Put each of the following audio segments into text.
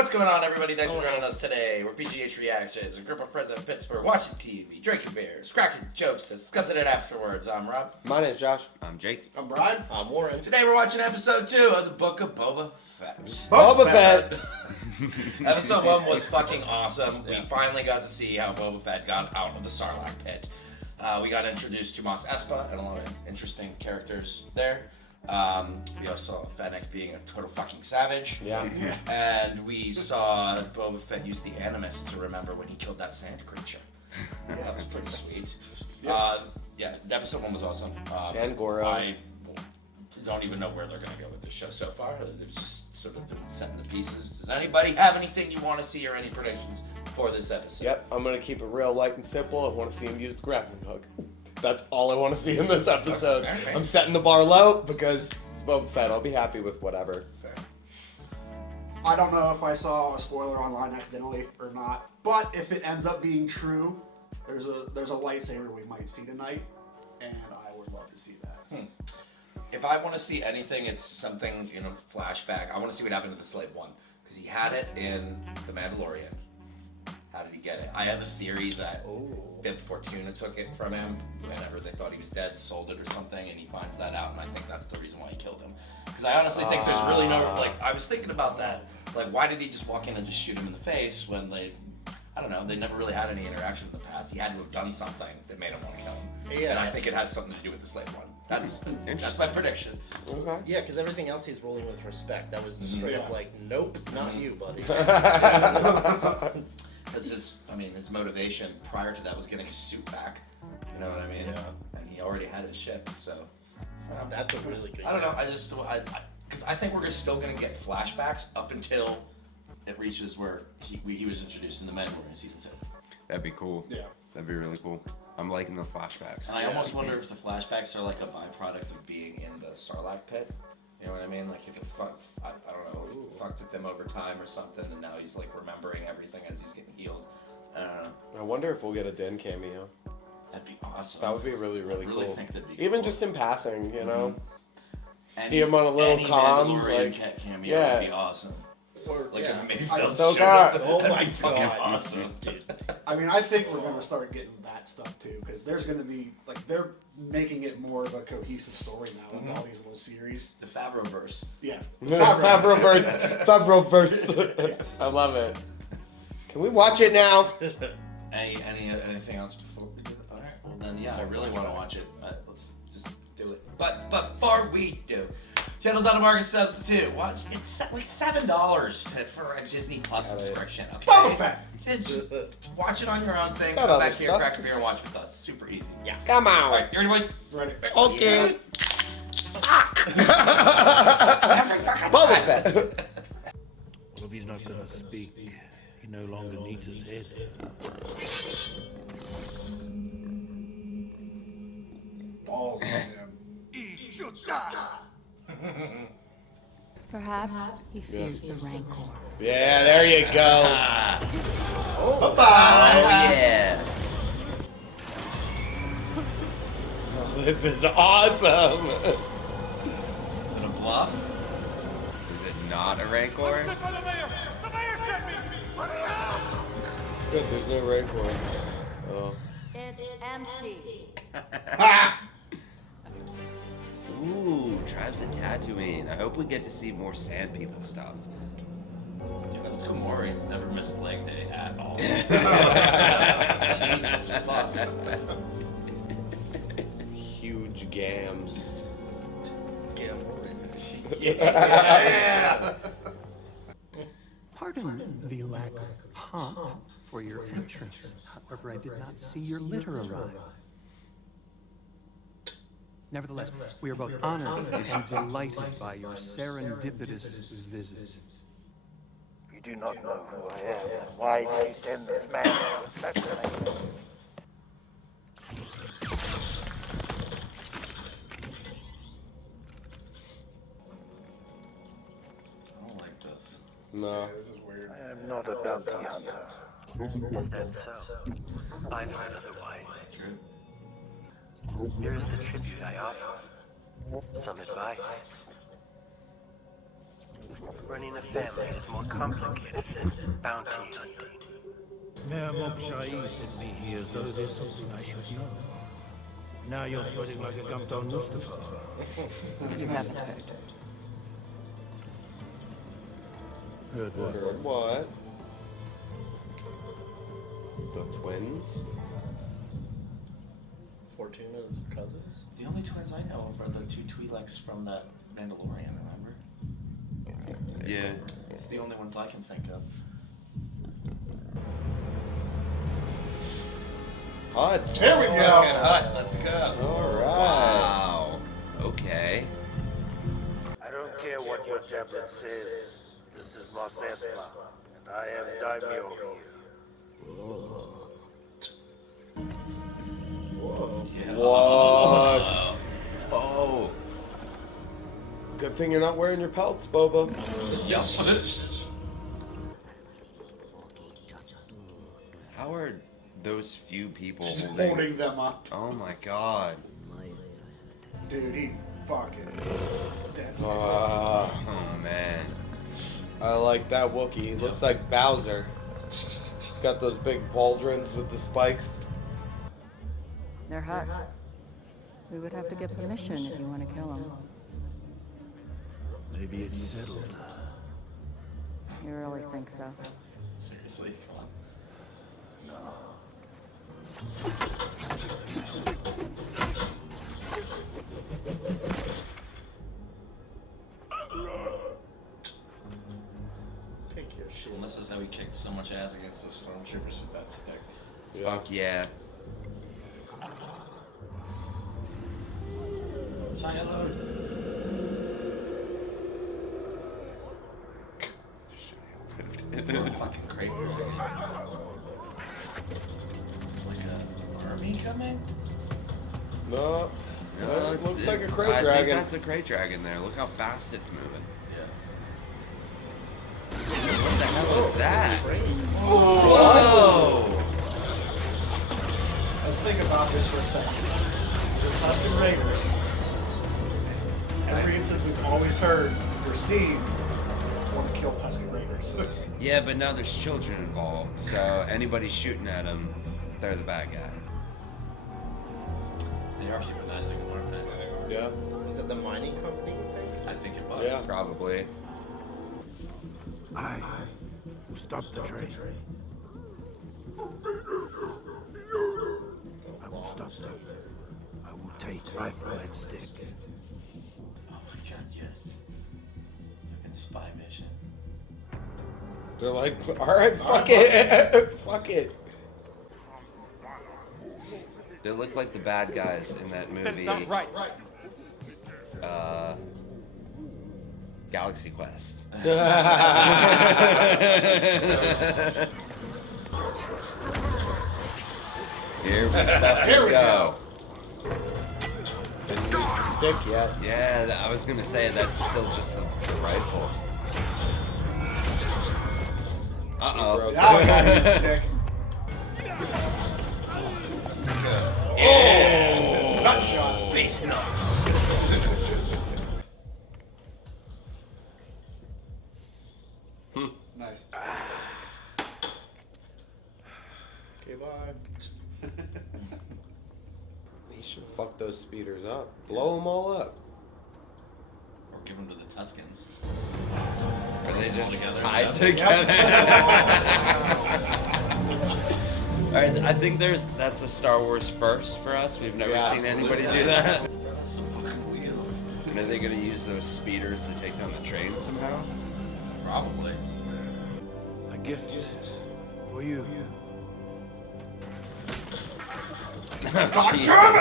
What's going on, everybody? Thanks for joining us today. We're PGH Reactions, a group of friends in Pittsburgh watching TV, drinking beers, cracking jokes, discussing it afterwards. I'm Rob. My name's Josh. I'm Jake. I'm Brian. I'm Warren. Today we're watching episode 2 of the Book of Boba Fett. Boba Fett! Episode 1 was fucking awesome. We finally got to see how Boba Fett got out of the Sarlacc pit. We got introduced to Mos Espa and a lot of interesting characters there. We also saw Fennec being a total fucking savage. Yeah. And we saw Boba Fett use the Animus to remember when he killed that sand creature. That was pretty sweet. Yeah, episode 1 was awesome. Sangoro. I don't even know where they're going to go with the show so far. They've just sort of been setting the pieces. Does anybody have anything you want to see or any predictions for this episode? Yep, I'm going to keep it real light and simple. I want to see him use the grappling hook. That's all I want to see in this episode. Okay. I'm setting the bar low because it's Boba Fett. I'll be happy with whatever. Fair. I don't know if I saw a spoiler online accidentally or not, but if it ends up being true, there's a lightsaber we might see tonight, and I would love to see that. If I want to see anything, it's something, flashback. I want to see what happened to the Slave One, because he had it in The Mandalorian. How did he get it? I have a theory that Bib Fortuna took it from him whenever they thought he was dead, sold it or something, and he finds that out, and I think that's the reason why he killed him. Because I honestly think there's really no, I was thinking about that, why did he just walk in and just shoot him in the face when they never really had any interaction in the past. He had to have done something that made him want to kill him. Yeah. And I think it has something to do with the Slave One. That's my prediction. Okay. Yeah, because everything else he's rolling with respect. That was straight up like, nope, not you, buddy. Because his motivation prior to that was getting his suit back. You know what I mean? Yeah. And he already had his ship, so. That's a really good I don't know. guess. Because I think we're still gonna get flashbacks up until it reaches where he was introduced in The Mandalorian season 2. That'd be cool. Yeah. That'd be really cool. I'm liking the flashbacks. And I almost wonder if the flashbacks are like a byproduct of being in the Sarlacc pit. You know what I mean? Like if it I don't know, it fucked with him over time or something, and now he's like remembering everything as he's getting healed. I don't know. I wonder if we'll get a Din cameo. That'd be awesome. That would be really, really I really cool. think that'd be Even cool. just in passing, you know? And See him on a little any calm, Mandalorian like- cat cameo yeah. would be awesome. Or, Like yeah. if Mayfeld so showed up, good. Oh that'd my be fucking God. awesome. I mean, I think we're gonna start getting that stuff too, because there's gonna be they're making it more of a cohesive story now with all these little series. The Favreverse. Yeah. Favreverse. Yes. I love it. Can we watch it now? Anything else before we do it? All right. Well then, yeah, I really want to watch it. Let's just do it. But before we do, channel's not a market substitute. Watch. It's like $7 for a Disney Plus subscription. Okay. Boba Fett. Just watch it on your own thing. Got Come other back here, stuff. crack a beer, and watch with us. Super easy. Yeah. Come on. All right, you ready, boys? Ready? Okay. Every fucking Boba time. Fett. Well, if he's not going to speak, he no longer needs his head. Balls on him. Perhaps he fears the rancor. Yeah, there you go. Oh yeah. This is awesome. Is it a bluff? Is it not a Rancor? Good, there's no rancor. Oh. It's empty. Ooh, Tribes of Tatooine. I hope we get to see more Sand People stuff. Yeah, those Gamorreans never missed leg day at all. Jesus fuck. Huge gams. Yeah. Pardon the lack of pomp for your entrance. However, I did not see your litter arrive. Nevertheless, we are both honored and delighted by your serendipitous visit. You do not know who I am. Why do you send this man to assassinate me? I don't like this. No. This is weird. I am not a bounty hunter. Is that so? I've heard otherwise. Here is the tribute I offer. Some advice. Running a family is more complicated than bounty hunting. Mayor Mobshai sent me here as though there's something I should know. Now you're sweating like a dumped-on Mustafa. You haven't heard. Heard what? Heard what? The twins? Fortuna's cousins? The only twins I know of are the two Twi'leks from that Mandalorian, remember? Yeah. It's the only ones I can think of. Huts. There we go. Fucking hut, let's go. Alright. Wow. Okay. I don't care what your tablet says. This is Mos Espa, and I am Daimyo here. What? Oh. Good thing you're not wearing your pelts, Boba. How are those few people Holding them up. Oh my god. Dude, he fucking. That's Oh man. I like that Wookiee. He looks like Bowser. He's got those big pauldrons with the spikes. They're huts. We would have to get permission if you want to kill them. Maybe it's settled. You really think so? Seriously, come on. Pick your shit. And this is how he kicked so much ass against those stormtroopers with that stick. Fuck yeah. Shiloh. Or a fucking crate dragon. Is it like an army coming? No. No, That it's- looks like a I crate think dragon. that's a crate dragon there. Look how fast it's moving. Yeah. What the hell is that? Whoa! Whoa! Let's think about this for a second. The Tusken Raiders. Every instance we've always heard or seen want to kill Tusken Raiders. Yeah, but now there's children involved, so anybody shooting at them, they're the bad guy. They are humanizing them, aren't they? Yeah. Was that the mining company thing? I think it was. Yeah. Probably. I will stop the train. I will stop them. I will take rifle and stick. Oh my god, yes. Fucking spy mission. They're like, alright, fuck it. Fuck it. They look like the bad guys in that movie. Galaxy Quest. Here we go. Didn't use the stick yet. Yeah, I was gonna say that's still just the rifle. Uh-oh. Now I gotta use a stick. Oh! Nut shot. Space nuts. Nice. Okay, bye. He should fuck those speeders up. Blow them all up. Or give them to the Tuscans. Are they just Together, tied yeah. together? Alright, I think that's a Star Wars first for us. We've never Yeah, seen anybody absolutely. do that. Some fucking wheels. And are they gonna use those speeders to take down the train somehow? Probably. A gift for you. God damn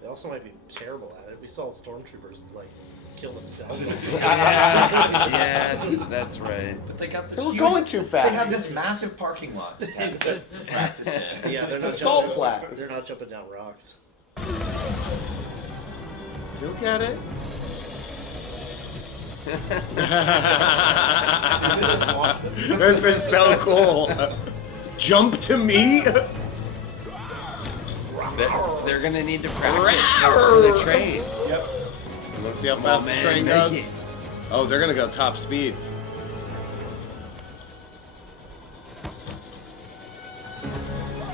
They also might be terrible at it. We saw stormtroopers like kill themselves. Yeah, that's right. But they got this. They were huge- going too fast. They have this massive parking lot to practice in. Yeah, they're It's not a salt jumping, flat. They're not jumping down rocks. You'll get it. This is awesome. This is so cool. Jump to me? They're they're gonna need to practice for the train. Yep. Let's see how fast the train goes. Oh, they're gonna go top speeds.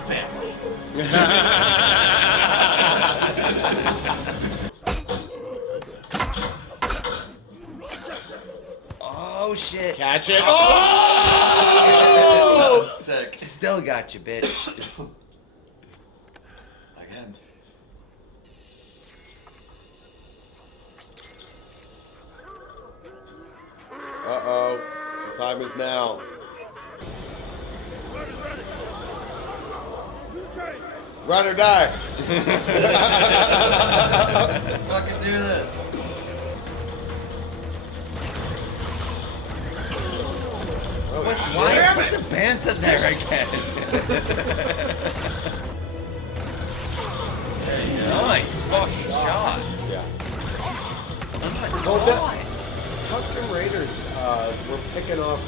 Family. Oh shit! Catch it! Oh! Sick. Still got you, bitch. Again. Uh-oh. The time is now. Run or die. Let's fucking do this. Oh, Why is the bantha there again? Nice fucking shot. Yeah. Oh my Well, god. Tusken Raiders were picking off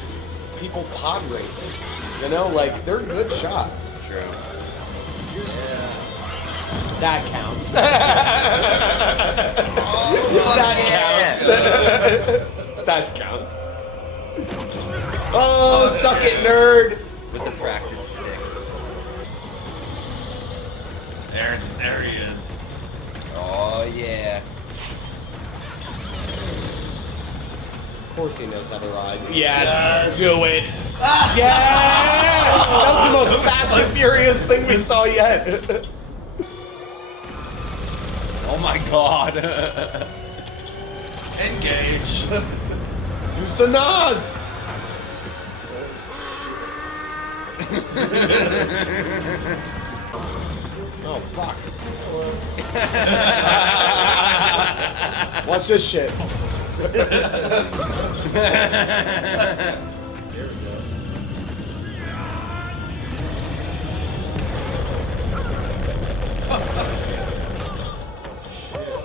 people pod racing. You know, like, they're good shots. True. That counts. That counts. Oh, suck it, nerd. With the practice stick. There he is. Oh yeah. Of course he knows how to ride. Yes. Do it. Yeah! That was the most Fast and Furious thing we saw yet. Oh my god. Engage. Use the Nas. Oh, fuck. Watch this shit.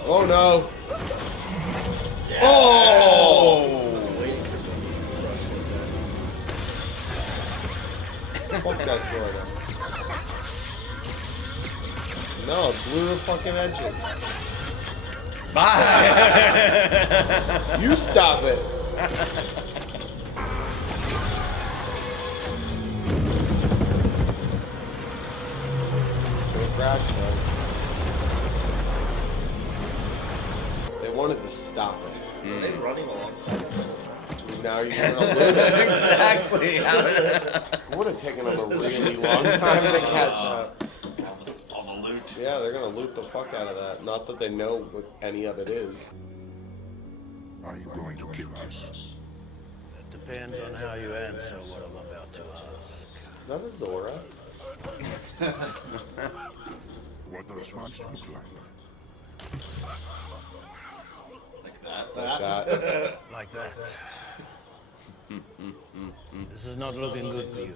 Oh no. Oh! Fuck that Florida. No, it blew the fucking engine. Bye. You stop it. It's gonna crash though. They wanted to stop it. Are they running alongside them? Now you're gonna lose. Exactly. It would have taken them a really long time to catch up. All the loot. Yeah, they're gonna loot the fuck out of that. Not that they know what any of it is. Are you going to kill us? It depends on how you answer what I'm about to ask. Is that a Zora? What does Smuts look like? Like that. Like that. Like that. This is not looking good for you.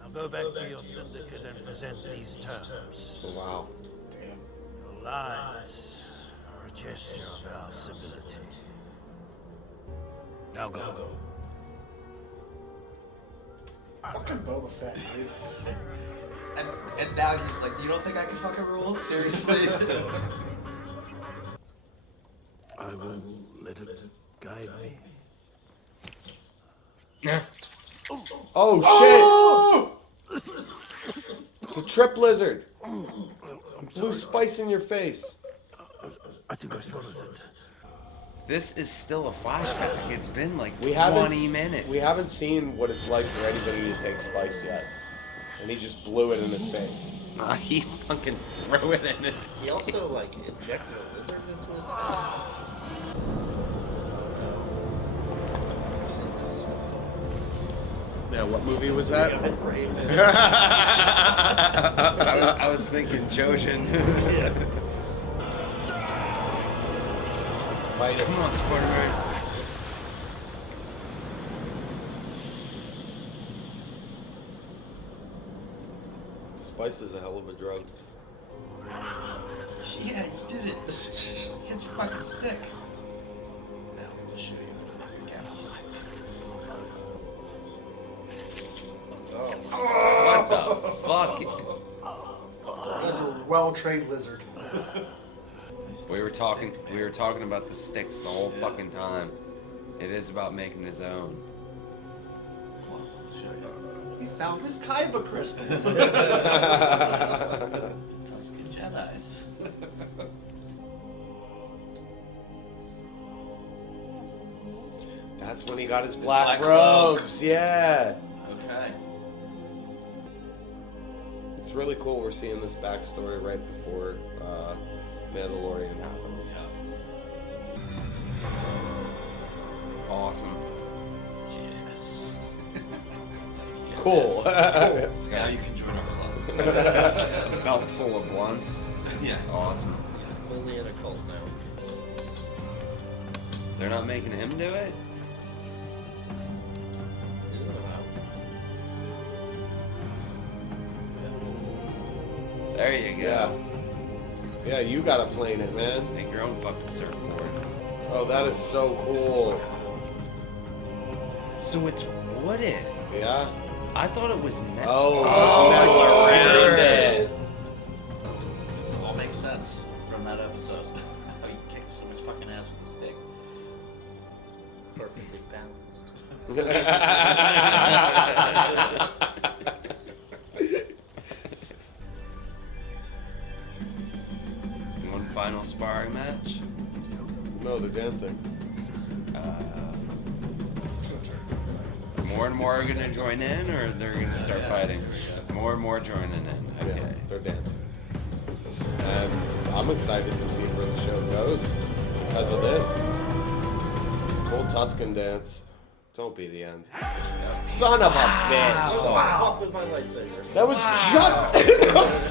Now go back to your syndicate and present these terms. Oh, wow. Your lives are a gesture of our civility. Now go. Fucking Boba Fett, dude. And now he's like, you don't think I can fucking rule? Seriously? I will let it guide me. Oh shit! It's a trip lizard. Blue spice in your face. I think I swallowed it. This is still a flashback. It's been like We 20 minutes. We haven't seen what it's like for anybody to take spice yet. And he just blew it in his face. He fucking threw it in his He also, like, injected a lizard into his head. I've seen this before. Yeah, what movie was that? I was thinking Jojen. Yeah. Fight it. Come on, Spider-Man. Spice is a hell of a drug. Yeah, you did it. Get your fucking stick. Now I'll show you your gaffy stick. What the fuck? That's a well trained lizard. We were talking about the sticks the whole fucking time. It is about making his own. He found his Kaiba crystal. Tusken Jedis. That's when he got his black black robes. Yeah. Okay. It's really cool we're seeing this backstory right before Mandalorian happens. Awesome. Yes. Cool. Now you can join our club. Belt full of blunts. Yeah. Awesome. He's fully in a cult now. They're not making him do it? He doesn't know how. There you go. Yeah, you gotta plane it, man. Make your own fucking surfboard. Oh, that is so cool. So it's wooden. Yeah. I thought it was metal. Oh, that's around it. It all makes sense from that episode. How he kicked so much fucking ass with his stick. Perfectly balanced. One final sparring match. No, they're dancing. More and more are gonna join in, or they're gonna start fighting. More and more joining in. Okay. Yeah, they're dancing. And I'm excited to see where the show goes because of this. Whole Tuscan dance. Don't be the end. Son of a bitch. Oh, fuck with my lightsaber. That was just a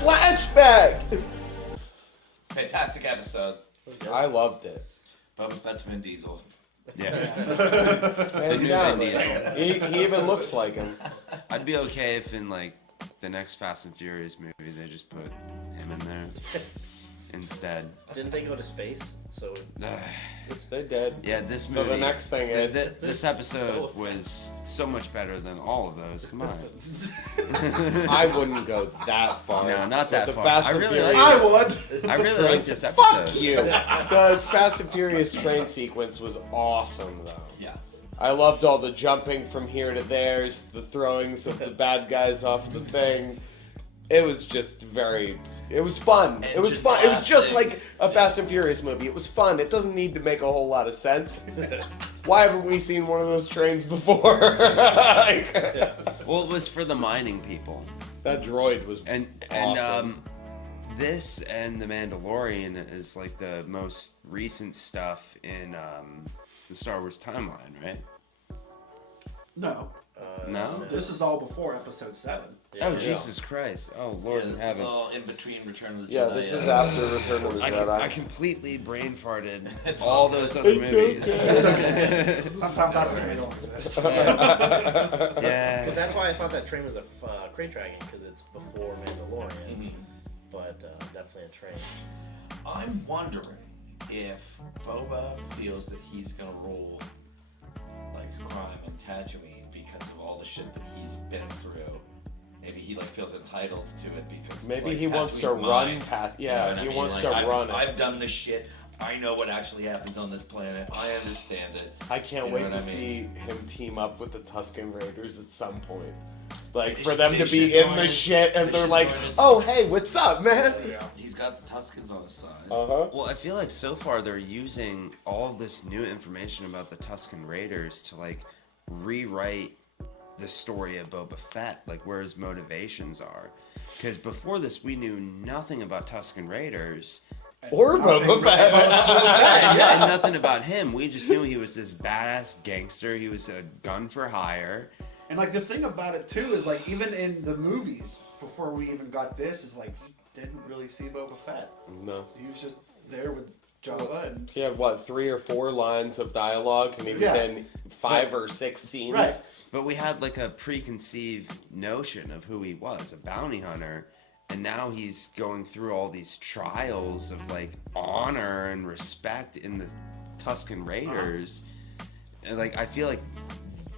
flashback. Fantastic episode. I loved it. Boba Fett's Vin Diesel. Yeah. Hands down. He even looks like him. I'd be okay if in like the next Fast and Furious movie they just put him in there instead. Didn't they go to space? So They did. Yeah, this movie. So the next thing is this episode was so much better than all of those. Come on. I wouldn't go that far. No, not that But the far. Fast I and really Furious. like I would. I really like this episode. Fuck you. The Fast and Furious train sequence was awesome, though. Yeah. I loved all the jumping from here to there's, the throwings of the bad guys off the thing. It was just very. It was fun. It was fun. It was just like a Fast and Furious movie. It was fun. It doesn't need to make a whole lot of sense. Why haven't we seen one of those trains before? Well, it was for the mining people. That droid was awesome. This and The Mandalorian is like the most recent stuff in the Star Wars timeline, right? No. No? This is all before episode 7. Oh, Jesus Christ. Oh, Lord in This heaven. is all in between Return of the Jedi. Yeah, this is after Return of the Jedi. I completely brain farted all those other movies. Sometimes I pretend they don't exist. Yeah. Because that's why I thought that train was a crate dragon, because it's before Mandalorian. But definitely a train. I'm wondering if Boba feels that he's gonna rule like crime in Tatooine because of all the shit that he's been through. Maybe he like feels entitled to it because Maybe like, he wants to Tatooine's run mine. yeah, You know what I he mean? wants Like, to run it. I've done this shit. I know what actually happens on this planet. I understand it. I can't You know wait what to I mean? see him team up with the Tusken Raiders at some point. Like, They for should- them they to should be in join the his- shit and they they're should like, join his- oh, hey, what's up, man? He's got the Tuskens on his side. Uh-huh. Well, I feel like so far they're using all of this new information about the Tusken Raiders to like rewrite the story of Boba Fett, like where his motivations are. Because before this, we knew nothing about Tusken Raiders. Or Boba Fett. And nothing about him. We just knew he was this badass gangster. He was a gun for hire. And like the thing about it too is like even in the movies before we even got this is like you didn't really see Boba Fett. No. He was just there with Jabba and He had, what, 3 or 4 lines of dialogue, and he was in 5 or 6 scenes. Right. But we had like a preconceived notion of who he was, a bounty hunter. And now he's going through all these trials of like honor and respect in the Tusken Raiders. And like I feel like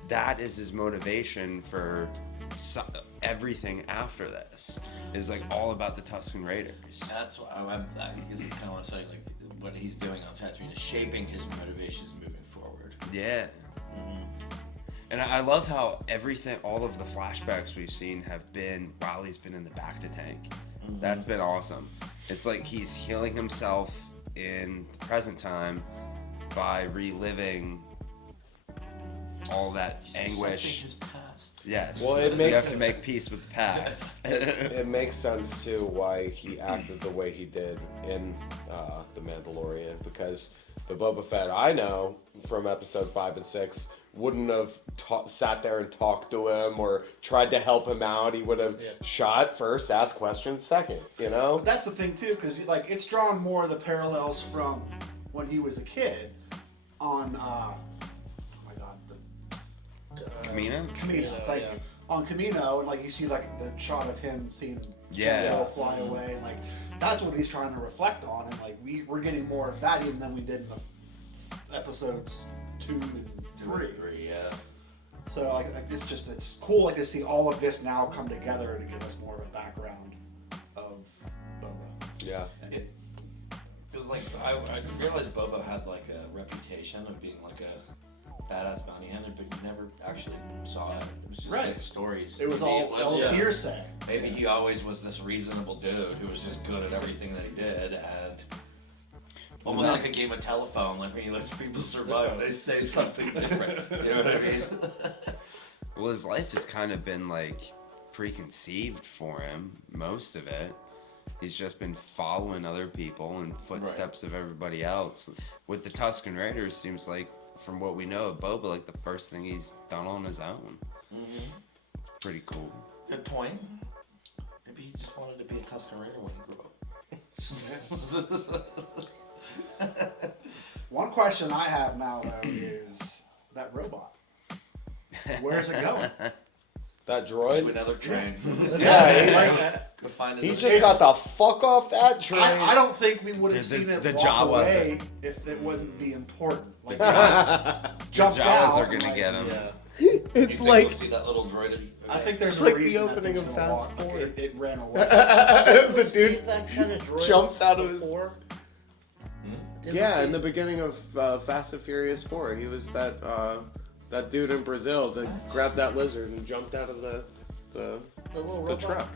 that is his motivation for everything after this is like all about the Tusken Raiders. That's why because it's kind of what I'm saying. Like what he's doing on Tatooine is shaping his motivations moving forward. Yeah. And I love how all of the flashbacks we've seen have been while he's been in the Bacta tank. That's been awesome. It's like he's healing himself in the present time by reliving all that anguish. His past. Yes. Well, you have to make peace with the past. It makes sense too why he acted the way he did in The Mandalorian, because the Boba Fett I know from episode 5 and 6 wouldn't have sat there and talked to him or tried to help him out. He would have shot first, asked questions second, you know? But that's the thing too, because like it's drawing more of the parallels from when he was a kid on oh my god, Camino? Camino, thank you. On Camino, and like you see like the shot of him seeing Jango fly away, and like that's what he's trying to reflect on, and like we're getting more of that even than we did in the episodes 2 and 3. Yeah. So like it's cool like to see all of this now come together to give us more of a background of Boba. Yeah. It was like I realized Boba had like a reputation of being like a badass bounty hunter, but you never actually saw it. It was just like stories. It was all hearsay. Maybe he always was this reasonable dude who was just good at everything that he did, and almost like a game of telephone, like when he lets people survive, they say something different. You know what I mean? Well, his life has kind of been like preconceived for him, most of it. He's just been following other people and footsteps of everybody else. With the Tusken Raiders, seems like, from what we know of Boba, like the first thing he's done on his own. Pretty cool. Good point. Maybe he just wanted to be a Tusken Raider when he grew up. One question I have now though is that robot. Where's it going? That droid? To another train. Go find he just got the fuck off that train. I don't think we would have seen it walk away if it wouldn't be important. Like jump out. Jawas are gonna get him. Yeah. It's like we'll see that little droid. I think there's it's a like reason the opening of Fast Forward. It ran away. The dude that kind of droid jumps out of before? Yeah, in the beginning of Fast and Furious 4, he was that dude in Brazil that grabbed that lizard and jumped out of the little the truck.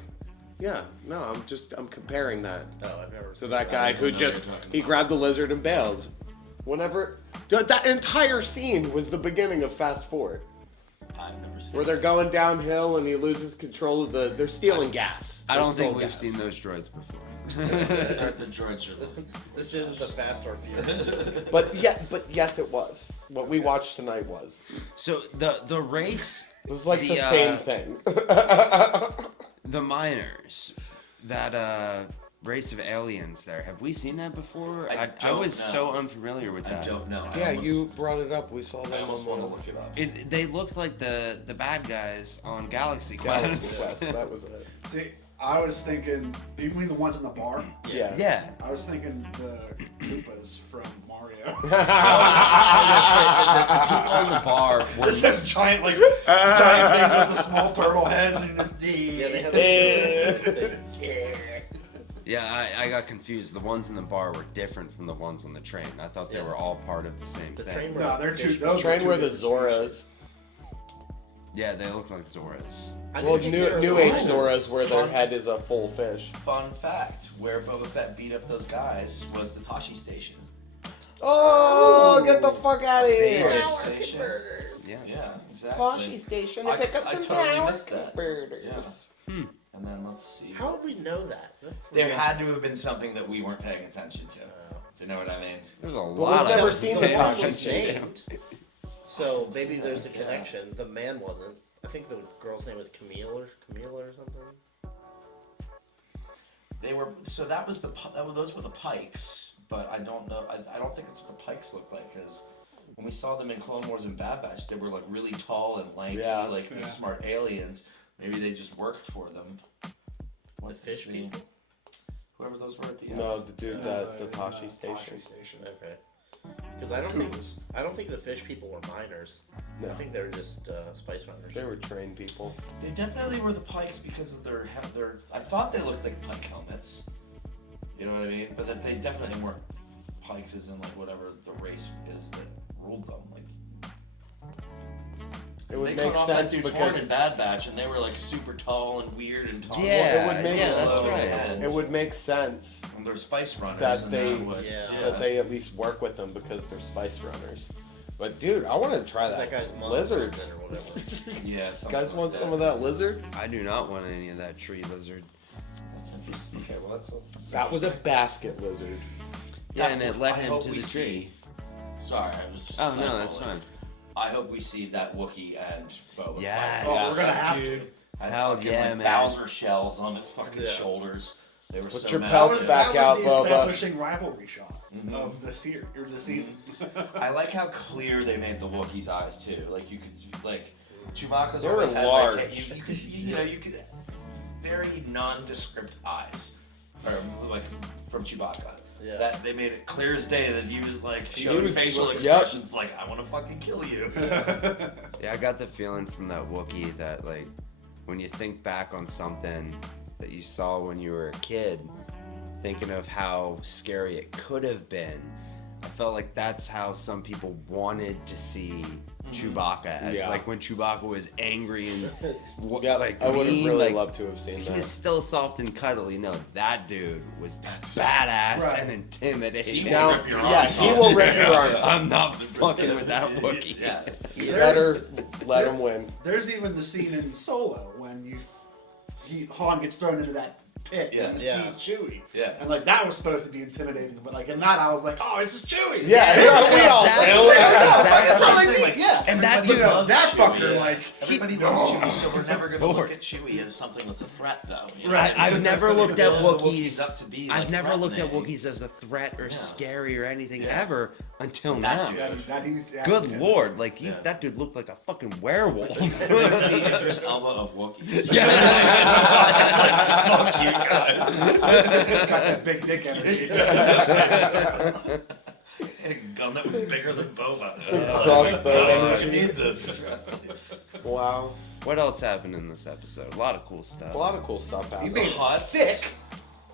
Yeah, no, I'm comparing that I've never to seen that guy who just he grabbed the lizard and bailed. Whenever that entire scene was the beginning of Fast Forward. I've never seen where they're going downhill and he loses control of they're stealing gas. I don't think we've seen those droids before. The droids are This isn't the Fast or Furious. But yes, it was. What we watched tonight was. So the race it was like the same thing. The miners, that race of aliens there. Have we seen that before? I was so unfamiliar with that. I don't know. Yeah, you brought it up. We saw I them almost on want to look it up. They looked like the bad guys on Galaxy Quest. Galaxy Quest. That was it. See, I was thinking, you mean the ones in the bar? Yeah. Yeah. I was thinking the Koopas from Mario. On the bar. There's those giant things with the small turtle heads and just Yeah, I got confused. The ones in the bar were different from the ones on the train. I thought they were all part of the same thing. No, they're two. The train were the Zoras. Yeah, they look like Zoras. Well, new age Zoras where their head is a full fish. Fun fact: where Boba Fett beat up those guys was the Tashi station. Oh, get the fuck out of here! Yeah, exactly. Tashi station to pick up some power converters. Yeah. And then let's see. How would we know that? There had to have been something that we weren't paying attention to. Do you know what I mean? There's a Well, lot we've of never seen the Tashi Tashi station. So maybe there's a connection. The man wasn't. I think the girl's name was Camille or something. They were. So that was those were the Pikes, but I don't know. I don't think it's what the Pikes looked like, because when we saw them in Clone Wars and Bad Batch, they were like really tall and lanky, like these smart aliens. Maybe they just worked for them. The fish people? Whoever those were at the end. No, the dudes at the Tashi station. Okay. Because Because I don't think the fish people were miners. No. I think they were just spice runners. They were trained people. They definitely were the pikes because of their. I thought they looked like pike helmets. You know what I mean? But they definitely weren't pikes, as in like whatever the race is that ruled them. Like It would they make cut off that sense dude's because horn in Bad Batch, and they were like super tall and weird and tall. Yeah, it would make that's slow right. and- It would make sense And they're spice runners. that and they that would, that they at least work with them because they're spice runners. But dude, I want to try That that, guy's mom lizard. or whatever. Yeah, You something guys like want that. some of that lizard? I do not want any of that tree lizard. That's interesting. Okay, well that's That was a interesting. basket lizard. Yeah, and it led I him hope to we the see- tree. Sorry, I was just Oh no, sideballing. that's fine. I hope we see that Wookiee and Boba Yes. Fett. Oh, we're gonna have to. Had Hell fucking, yeah, like, man. Bowser shells on its fucking shoulders. They were Put so your massive. pelts back out, that was the Boba. establishing rivalry shot Mhm. of the season. I like how clear they made the Wookiee's eyes too. Like you could, like Chewbacca's They were always had large. like you could very nondescript eyes, from Chewbacca. Yeah. That they made it clear as day that he was like He showing was- facial yep. expressions like I want to fucking kill you. Yeah, I got the feeling from that Wookiee that like when you think back on something that you saw when you were a kid, thinking of how scary it could have been, I felt like that's how some people wanted to see Chewbacca. Yeah. Like when Chewbacca was angry and Yeah, like I would have mean, really like, loved to have seen he that. was still soft and cuddly. No, that dude was badass Right. and intimidating. He will Now, rip your yeah, arms he off. will rip your arms off. I'm not fucking with that Wookiee. Yeah. You better let him win. There's even the scene in Solo when Han gets thrown into that pit and you Yeah. see Chewie. Yeah. And like that was supposed to be intimidating, but like in that I was like, oh, it's Chewie. Yeah, we all. Exactly. That's all I Exactly. need. Yeah. And that Everybody dude, loves that Chewie. fucker, like, Everybody he- loves Oh. Chewie, so we're never gonna Lord. look at Chewie as something that's a threat, though. You know? Right, I've never looked at Build the Wookiees. up to be, I've like, never looked at threatening. Wookiees as a threat or Yeah. scary or anything Yeah. ever until That now. dude. That Good lord, like Yeah. that dude looked like a fucking werewolf. It was the Idris Elba of Wookiees. Fuck you guys. got that big dick energy. A gun that was bigger than Boba. Crossbow I energy. need this. Wow. What else happened in this episode? A lot of cool stuff. A lot of cool stuff He happened. made a Huts. stick.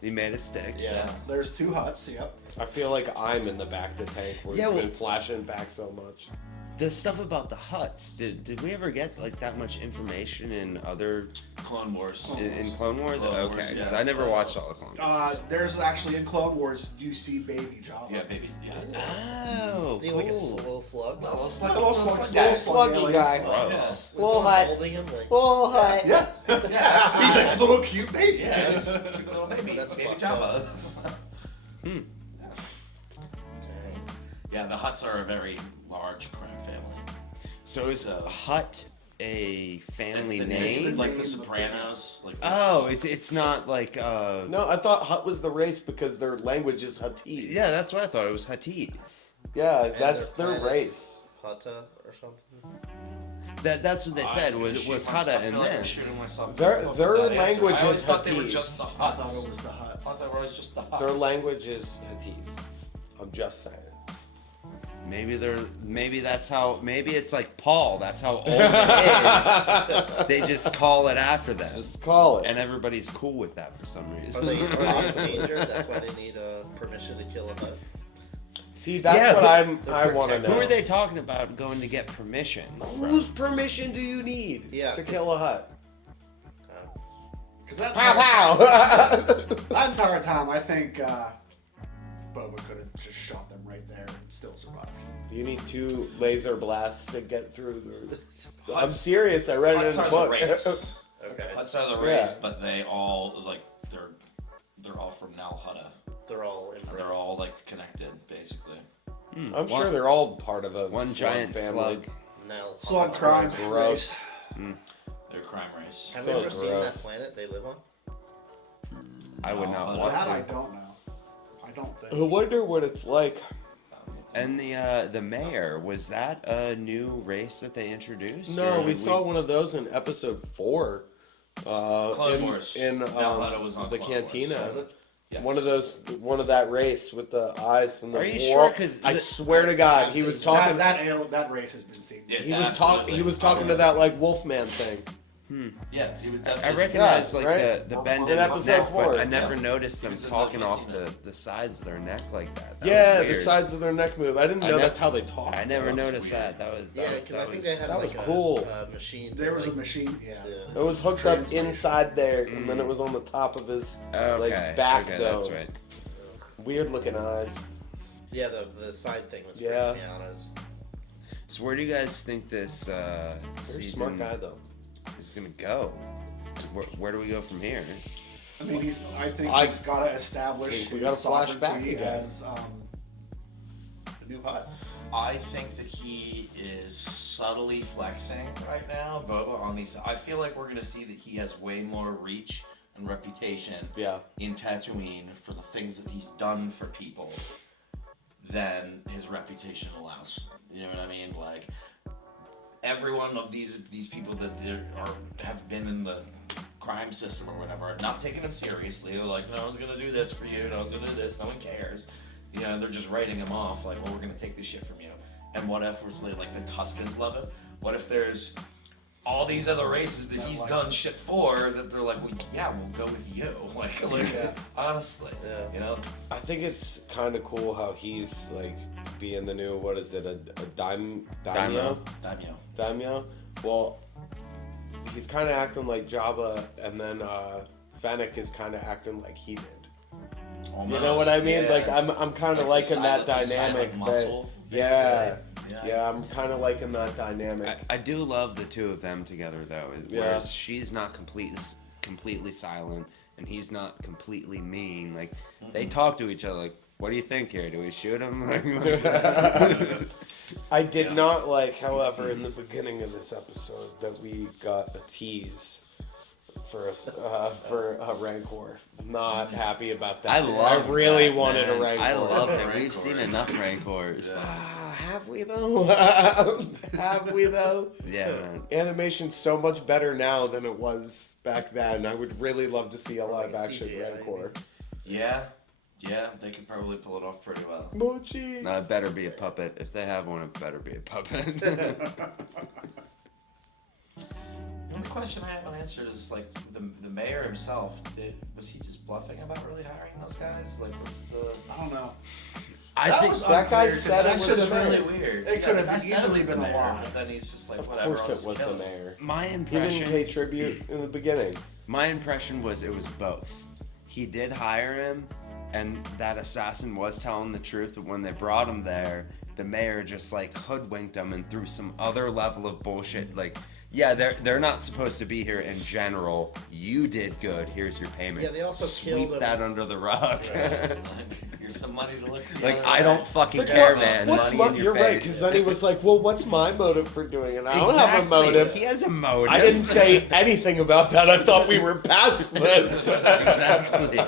He made a stick. Yeah. There's 2 huts. Yep. I feel like I'm in the back of the tank. We've Yeah, well- been flashing back so much. The stuff about the huts. Did we ever get like that much information in other Clone Wars. in Clone Wars? Clone Wars, Okay, because yeah. I never watched all the Clone Wars. There's actually in Clone Wars, you see Baby Jabba. Yeah, baby. Yeah. Oh, Is he cool. like a little slug? A little slug, Little little slug- slug guy. little slug- Sluggy yeah, guy. Gross. Was Little someone hut. holding him? Like, Full hut. Yeah. Yeah, He's like a little cute baby. yeah, just a cute little baby. That's Baby fucked Jabba. dang. Yeah, the Huts are a very large crime family. So is Hut a family It's name? like the Sopranos. Like Oh, it's not like No, I thought Hut was the race because their language is Huttese. Yeah, that's what I thought. It was Huttese. Yeah, And that's their planet's race. Hutta or something. That's what they said was Hutta and this. Their language I always is thought they were Huttese. just the I thought Huts. it was the huts. I thought they were always just the Huts. Their language is Huttese. I'm just saying. Maybe it's like Paul. That's how old it is. They just call it after them. Just call it. And everybody's cool with that for some Are reason. they in danger? That's why they need permission to kill a hut. See, that's Yeah, what who- I want to know. Who are they talking about going to get permission? Whose permission do you need Yeah, to 'cause- kill a Hut? Because that, Pow pow! that entire time, I think Boba could have just shot them right there and still survived. You need 2 laser blasts to get through the. I'm Huts- serious. I read it in Huts the are book. the race. Okay. Huts are the race, Yeah. but they all like they're all from Nal Hutta. They're all And inbred. they're all like connected, basically. I'm sure they're all part of a One slug giant family. slug. Nell. Slug crime. Gross. They're a crime race. Have So you ever seen that gross. planet they live on? I would not No, want That to. I don't know. I don't I think. wonder what it's like. And the mayor, was that a new race that they introduced? No, Or we did saw one of those in episode 4. Clone in Wars. in Nal Hutta was on the Clone Wars. cantina. Was it? Yes. One of that race with the eyes and the. Are you sure? 'Cause I swear to God, he was talking. That race has been seen. Yeah, He was talking to that like Wolfman thing. Yeah, he was. I recognize right? the bend In in his episode neck, 4. but I never noticed them was in talking the off Latina. the sides of their neck like that. That Yeah, was the weird. sides of their neck move. I didn't know that's how they talk. I never That was noticed weird. that. That was Yeah, because I think they had that like was cool. a machine. There was a like, machine. Yeah. It was hooked up Translation. inside there, and then it was on the top of his Okay, back okay, though. that's right. Weird looking eyes. Yeah, the side thing was Yeah. freaking me out. I was just, So where do you guys think this Very season smart guy though. is gonna go? Where do we go from here? I mean, I think I he's got to establish think we his gotta flash back sovereignty again. as the new hut. I think that he is subtly flexing right now, Boba, on these. I feel like we're gonna see that he has way more reach and reputation in Tatooine for the things that he's done for people than his reputation allows. You know what I mean? Like every one of these people that have been in the crime system or whatever are not taking him seriously. They're like, no one's gonna do this for you. No one's gonna do this. No one cares. You know, they're just writing him off like, well, we're gonna take this shit from you. And what if it's like the Tuskens love him? What if there's all these other races that he's done shit for that they're like, well, yeah, we'll go with you. Like honestly, you know. I think it's kind of cool how he's like being the new, what is it, a daimyo? Daimyo. Well, he's kind of acting like Jabba, and then Fennec is kind of acting like he did. Almost, you know what I mean? yeah. Like I'm kind of liking that the silent dynamic. muscle, Yeah, basically. yeah, I'm kind of liking that dynamic. I do love the two of them together though. Whereas she's not completely silent and he's not completely mean. Like they talk to each other. Like, what do you think here? Do we shoot him? I did not like, however, in the beginning of this episode that we got a tease for a Rancor. Not happy about that. I really wanted a Rancor. I loved it. We've seen enough Rancors. Have we though? Have we though? Yeah, man. Animation's so much better now than it was back then. I would really love to see a live action Rancor. Yeah, they could probably pull it off pretty well. Mochi. No, it better be a puppet. If they have one, it better be a puppet. The only question I haven't answered is like the mayor himself. Was he just bluffing about really hiring those guys? Like, what's the? I don't know. I think that guy said it was just the really mayor. weird. It could have the guy said it easily was the been a mayor, lie. But then he's just like, Of whatever. course I'll it just was kill the him. mayor. My He impression. didn't pay tribute in the beginning. My impression was it was both. He did hire him, and that assassin was telling the truth. But when they brought him there, the mayor just like hoodwinked him and threw some other level of bullshit. Like, yeah, they're not supposed to be here in general. You did good. Here's your payment. Yeah, they also Sweep killed him. that under the rug. Here's some money to look. Like, I don't fucking It's care, like, man. what's Money in your you're right, face. because then he was like, well, what's my motive for doing it? I don't have a motive. He has a motive. I didn't say anything about that. I thought we were past this. Exactly.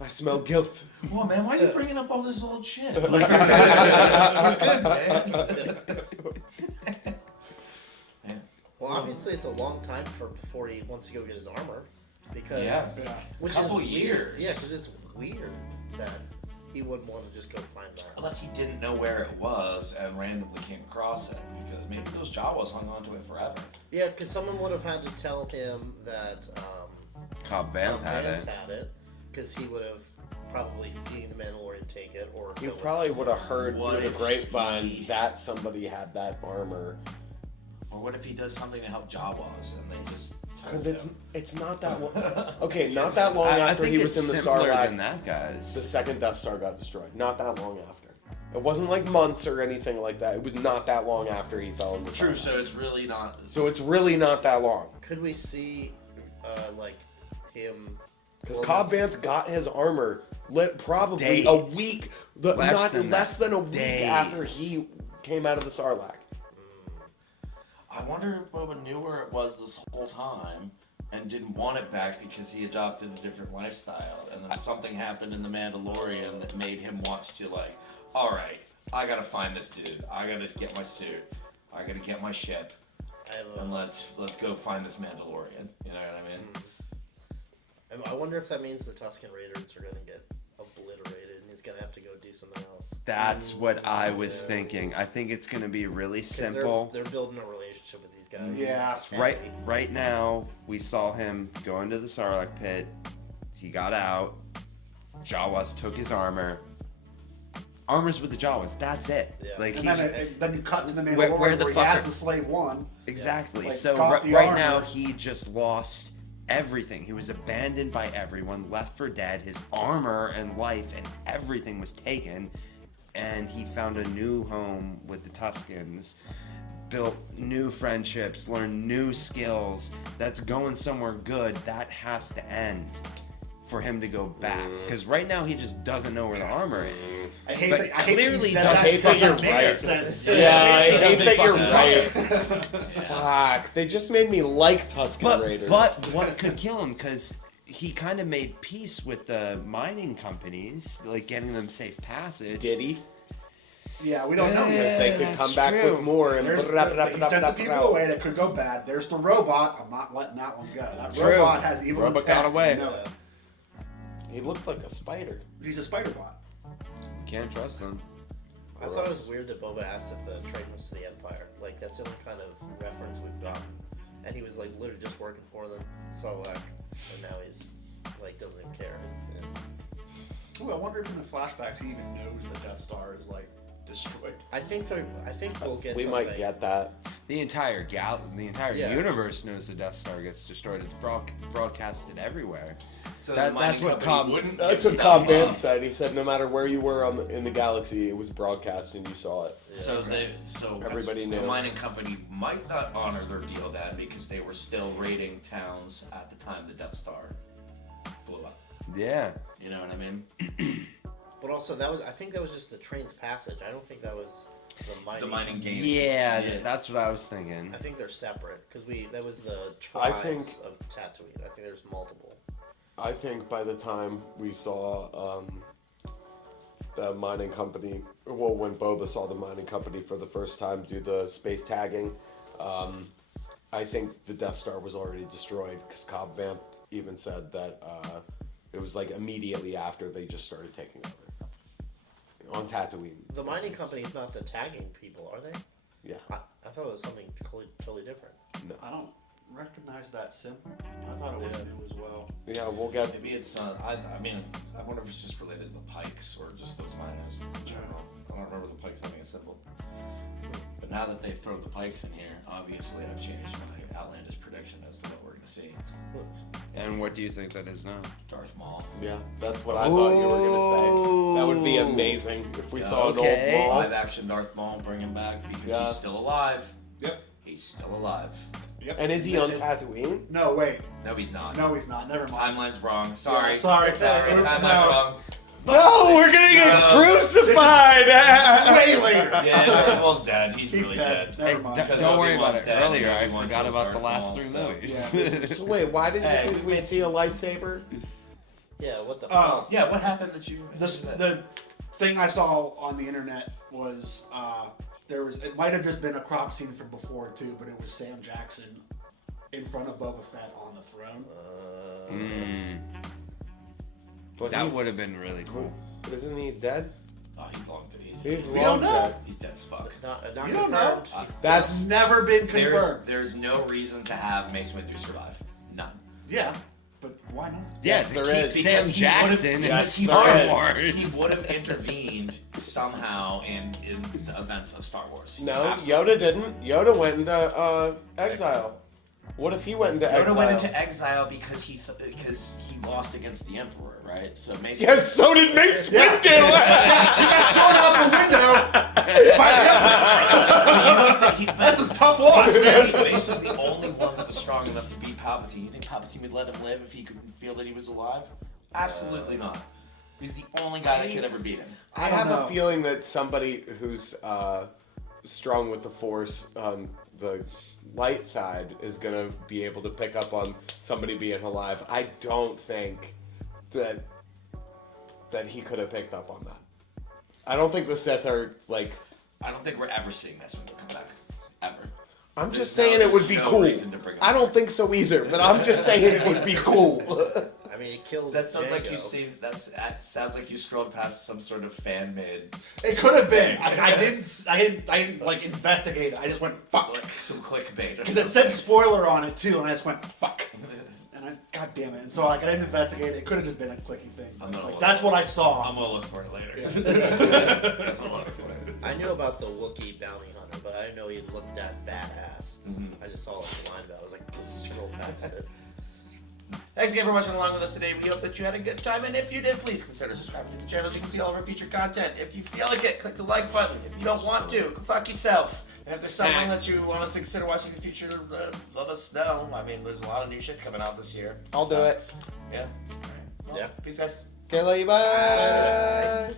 I smell guilt. Whoa, man, why are you bringing up all this old shit? Like, you're good, man. Well, obviously, it's a long time before he wants to go get his armor, because which Couple is years. Weird. Yeah, because it's weird that he wouldn't want to just go find the armor. Unless he didn't know where it was and randomly came across it, because maybe those Jawas hung on to it forever. Yeah, because someone would have had to tell him that Cobb Vanth had Vance it. had it, because he would have probably seen the Mandalorian take it, or You go with probably it. would have heard What through the if grapevine that somebody had that armor. Or what if he does something to help Jawas and they just told Because him? it's not that long. Okay, not that long I after think he was it's in the simpler Sarlacc. than that, guys. The second Death Star got destroyed. Not that long after. It wasn't like months or anything like that. It was not that long after he fell in the True, Sarlacc. so it's really not. So it's really not that long. Could we see, like, him? Because Cobb Vanth got his armor probably Days. a week, Less than less that. than a week Days. after he came out of the Sarlacc. I wonder if Boba knew where it was this whole time and didn't want it back because he adopted a different lifestyle, and then something happened in The Mandalorian that made him want to, like, all right, I gotta find this dude. I gotta get my suit. I gotta get my ship, and let's go find this Mandalorian. You know what I mean? I I wonder if that means the Tusken Raiders are going to get obliterated and he's going to have to go do something else. That's what I was thinking. I think it's going to be really simple. They're building a relationship with these guys. Yeah. Right now, we saw him go into the Sarlacc pit. He got out. Jawas took his armor. Armor's with the Jawas. That's it. Yeah. Like And then you cut to the where Mandalorian the where he fuck has are- the slave one. Exactly. Like, So got the right armor. now, he just lost everything. He was abandoned by everyone, left for dead. His armor and life and everything was taken. And he found a new home with the Tuskens. Built new friendships, learned new skills. That's going somewhere good. That has to end for him to go back. Because right now he just doesn't know where the armor is. I hate But that, I hate that you clearly said doesn't that because you're that makes right. sense. Yeah, I It hate doesn't that you're fucking right. Fuck. They just made me like Tusken Raiders. But what could kill him? Because he kind of made peace with the mining companies, like getting them safe passage. Did he? Yeah, we don't know yet. They could come back true. with more. And He sent the people away that could go bad. There's the robot. I'm not letting that one go. That True. robot has evil Robot intent. got away. You know it. He looked like a spider. He's a spider bot. Can't trust them. I thought it was weird that Boba asked if the train was to the Empire. Like, that's the only kind of reference we've gotten. And he was, like, literally just working for them. So, and now he's, like, doesn't even care. Ooh, I wonder if in the flashbacks he even knows the Death Star is, like, destroyed. I think we'll get We something. might get that. The entire Yeah. universe knows the Death Star gets destroyed. It's broadcasted everywhere. So That's the mining what company Cobb. wouldn't That's give what stuff Cobb Vanth up. said. He said no matter where you were in the galaxy, it was broadcast and you saw it. So Everybody knew. the mining company might not honor their deal then because they were still raiding towns at the time the Death Star blew up. Yeah. You know what I mean? But also, I think that was just the train's passage. I don't think that was the mining game. Yeah, that's what I was thinking. I think they're separate because that was the I tribes think- of Tatooine. I think there's multiple. I think by the time we saw the mining company, well, when Boba saw the mining company for the first time do the space tagging, I think the Death Star was already destroyed because Cobb Vanth even said that it was like immediately after they just started taking over on Tatooine. The mining company's not the tagging people, are they? Yeah. I thought it was something totally different. No. I don't recognize that symbol. I thought it was new as well. Yeah, we'll get. Maybe it's I wonder if it's just related to the Pikes or just those miners in general. I don't remember the Pikes having a symbol. But now that they've thrown the Pikes in here, obviously I've changed my outlandish prediction as to what we're going to see. And what do you think that is now? Darth Maul. Yeah, that's what I thought you were gonna say. That would be amazing if we saw an old Maul. Live action Darth Maul, bring him back because he's still alive. Yep. He's still alive. Yep. And is he on Tatooine? No, wait. No, he's not. No, he's not. Never mind. Timeline's wrong. Sorry. Yeah, sorry. Oops, Timeline's no. wrong. No, we're gonna get crucified. Way later. Yeah, Darth Maul's dead. He's really dead. dead. Never mind. Because Don't worry about Obi-Wan's it. dead, Earlier, I Obi-Wan forgot kills about the Darth last Maul, three so- movies. So wait, why did you Hey, think we'd see a lightsaber? Yeah, what the Oh. fuck? Yeah, what happened that you? The thing I saw on the internet was it might have just been a crop scene from before too, but it was Sam Jackson in front of Boba Fett on the throne. But That would have been really cool. Isn't he dead? Oh, he's long dead. He's We long don't know. dead. He's dead as fuck. Not You don't know. confirmed. That's Never been confirmed. There's no reason to have Mace Windu survive. None. Yeah, but why not? Yeah, Yes, to there keep is. Sam Because he Jackson would've- in yes, Star there is. Wars. He would have intervened somehow in the events of Star Wars. no. Absolutely. Yoda didn't. Yoda went into exile. What if he went into exile? Yoda went into exile because he lost against the Emperor, right? So Mace. Yes, so did Mace Windu. He got thrown out the window. by the Emperor. That's his tough loss, man. Mace was the only one that was strong enough to beat Palpatine. You think Palpatine would let him live if he could feel that he was alive? Absolutely not. He's the only guy that could ever beat him. I have a feeling that somebody who's strong with the Force on the light side is gonna be able to pick up on somebody being alive. I don't think that he could have picked up on that. I don't think the Sith are like. I don't think we're ever seeing Mace Windu come back. Ever. I'm just There's saying it would be no cool. reason to bring him I don't back. think so either, but I'm just saying it would be cool. I I mean, he killed. That sounds like Django. you see. That sounds like you scrolled past some sort of fan made. It could have been. I didn't like investigate it. I just went fuck. Some clickbait. Because it said spoiler on it too, and I just went fuck. And I, god damn it. And so like I didn't investigate it. It could have just been a clicky thing. Like, that's what I saw. I'm gonna look for it later. I knew about the Wookiee bounty hunter, but I didn't know he looked that badass. I just saw like a line about it. I was like, scroll past it. Thanks again for watching along with us today. We hope that you had a good time, and if you did, please consider subscribing to the channel so you can see all of our future content. If you feel like it, click the like button. If you don't want to, go fuck yourself. And if there's something that you want us to consider watching in the future, let us know. I mean, there's a lot of new shit coming out this year. I'll do it. Yeah. Well, Yeah. Peace, guys. Okay, love you. Bye.